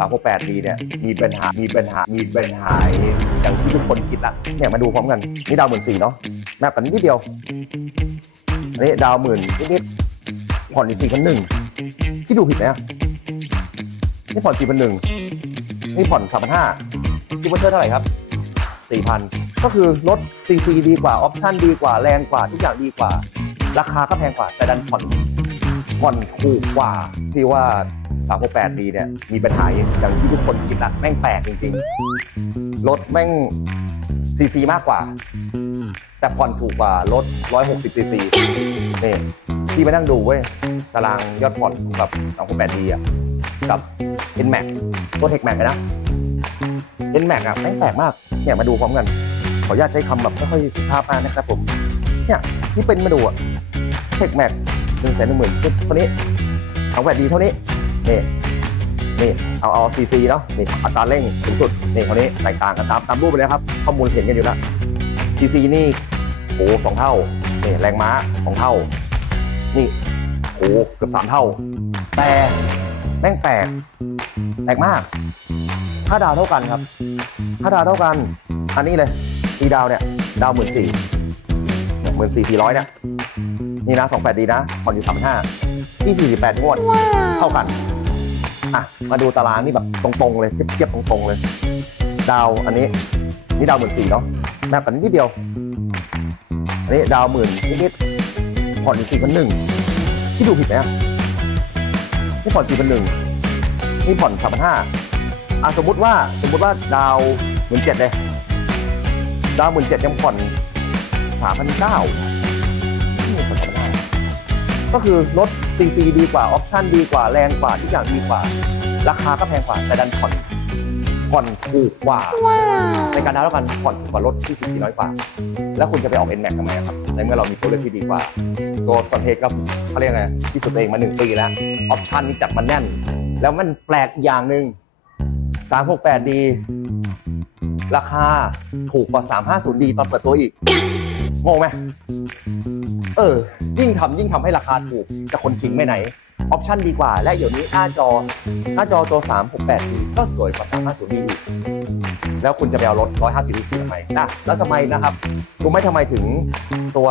368ดีเนี่ยมีปัญหา มีปัญหา มีปัญหาอย่างที่ทุกคนคิดละเนี่ยมาดูพร้อมกัน นี่ดาวหมื่นสี่เนาะแมปกันนิดเดียวอันนี้ดาวหมื่นนิดๆผ่อนอีกสี่พันหนึ่งที่ดูผิดไหมอะนี่ผ่อนสี่พันหนึ่งนี่ผ่อนสามพันห้าคิดว่าเท่าไหร่ครับสี่พันก็คือรถซีซีดีกว่าออปชั่นดีกว่าแรงกว่าทุกอย่างดีกว่า ราคาก็แพงกว่าแต่ดันผ่อน ผ่อนถูกกว่าที่ว่า 368ดีเนี่ยมีปัญหาอย่างที่ทุกคนคิดละแม่งแปลกจริงๆ รถแม่งซีซีมากกว่า แต่ผ่อนถูกกว่ารถ 160ซีซีนี่ที่มานั่งดูเว้ย ตารางยอดผ่อนของแบบ 368ดีอะกับ NMAX ตัวเทคแม็กนะ NMAX อะแม่งแปลกมากเนี่ยมาดูพร้อมกัน ขออนุญาตใช้คำแบบไม่ค่อยสุภาพมากนะครับผมเนี่ยที่เป็นมาดูอะเทคแม็ก หนึ่งแสนหนึ่งหมื่นตัวนี้เอาแบบดีเท่านี้นี่นี่เอาเอาซีซีเนาะนี่อัตราเร่งสูงสุดนี่เท่านี้แตกต่างกันตามตามรูปไปเลยครับ ข้อมูลเห็นกันอยู่แล้วซีซีนี่โอ้สองเท่านี่แรงม้าสองเท่า นี่โอ้เกือบสามเท่า แต่แม่งแปลกแปลกมากถ้าดาวเท่ากันครับถ้าดาวเท่ากัน อันนี้เลยตีดาวเนี่ยดาวหมื่นสี่หมื่นสี่สี่ร้อยเนี่ย นี่นะสองแปดดีนะ ผ่อนอยู่สามห้าที่สี่สิบแปดงวด เท่ากัน อะ มาดูตารางนี่แบบตรงๆเลย เทียบๆตรงๆเลย ดาวอันนี้ นี่ดาวหมื่นสี่เนาะแมปกันนิดเดียว อันนี้ดาวหมื่นนิดๆผ่อนสี่พันหนึ่งที่ดูผิดไหมอะนี่ผ่อนสี่พันหนึ่งนี่ผ่อนสามพันห้าอะสมมติว่าสมมติว่าดาวหมื่นเจ็ดเลย ดาวหมื่นเจ็ดยังผ่อนสามพันเก้า ก็คือรถ CC ดีกว่าออปชั่นดีกว่าแรงกว่าทุกอย่างดีกว่า ราคาก็แพงกว่าแต่ดันผ่อนผ่อนถูกกว่า ในการดาวน์แล้วกันผ่อนถูกกว่ารถที่ CC น้อยกว่า แล้วคุณจะไปออก NMAX ทำไมอะครับ ในเมื่อเรามีตัวเลือกที่ดีกว่า ตัวคอนเทก็เขาเรียกไงที่สุดตัวเองมาหนึ่งปีแล้วออปชั่นนี่จัดมันแน่น แล้วมันแปลกอีกอย่างหนึ่ง368ดีราคาถูกกว่า 350ดีตอนเปิดตัวอีกงงไหมเออ ยิ่งทำยิ่งทำให้ราคาถูกจะคนทิ้งไม่ไหน ออปชั่นดีกว่า และเดี๋ยวนี้หน้าจอ หน้าจอตัว 368ดีก็สวยกว่า 350ดีอีกแล้วคุณจะไปเอารถ 150ดีทำไมนะแล้วทำไมนะครับรู้ไหมทำไมถึงตัว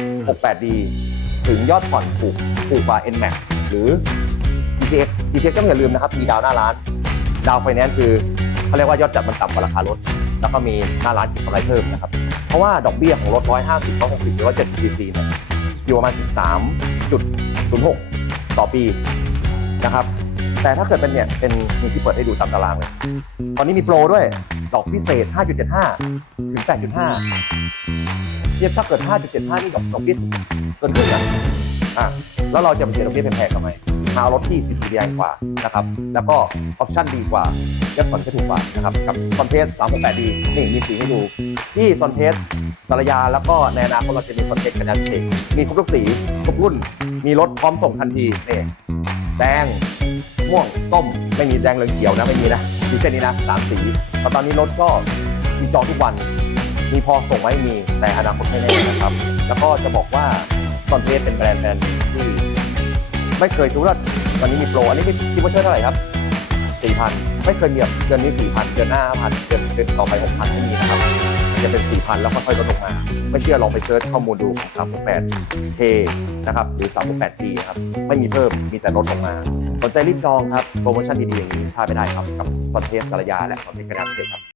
368ดีถึงยอดผ่อนถูกถูกกว่า NMAX หรือ ECX ECX ก็อย่าลืมนะครับมีดาวหน้าร้าน ดาวไฟแนนซ์คือ เขาเรียกว่ายอดจัดมันต่ำกว่าราคารถ แล้วก็มีหน้าร้านเก็บกำไรเพิ่มนะครับ เพราะว่าดอกเบี้ยของรถ 150 160 หรือ170 cc เนี่ยอยู่ประมาณ 13.06 ต่อปีนะครับ แต่ถ้าเกิดเป็นเนี่ยเป็นมีที่เปิดให้ดูตามตารางเลย ตอนนี้มีโปรด้วย ดอกพิเศษ 5.75 ถึง 8.5 เทียบถ้าเกิด 5.75 นี่ดอกดอกเบี้ยเกินครึ่งนะอะแล้วเราจะไปเสียดอกเบี้ยแพงๆทำไม หารถที่ CC แรงกว่านะครับ แล้วก็ออปชั่นดีกว่ายอดผ่อนก็ถูกกว่านะครับ กับซอนเทส 368ดีนี่มีสีให้ดู ที่ซอนเทสสารยา แล้วก็ในอนาคตเราจะมีซอนเทสกันยันเสกมีครบทุกสีทุกรุ่น มีรถพร้อมส่งทันทีนี่แดงม่วงส้มไม่มีแดงเหลืองเขียวนะไม่มีนะสีเส้นนี้นะสามสีแต่ตอนนี้รถก็มีจองทุกวัน มีพอส่งไว้มีแต่อนาคตไม่แน่นะครับ แล้วก็จะบอกว่าซอนเทสเป็นแบรนด์แบรนด์ที่ ไม่เคยสมมติว่าวันนี้มีโปรอันนี้คิดว่าเชื่อเท่าไหร่ครับ4,000ไม่เคยมีแบบเดือนนี้4,000เดือนหน้า5,000เดือนเดือนต่อไป6,000ไม่มีนะครับ จะเป็น4,000แล้วค่อยๆลดลงมา ไม่เชื่อลองไปเซิร์ชข้อมูลดูของ 368K นะครับหรือ 368G นะครับไม่มีเพิ่มมีแต่ลดลงมา สนใจรีบจองครับ โปรโมชั่นดีๆอย่างนี้พลาดไม่ได้ครับ กับซอนเทสสารยาและซอนเทสกระดาษเซครับ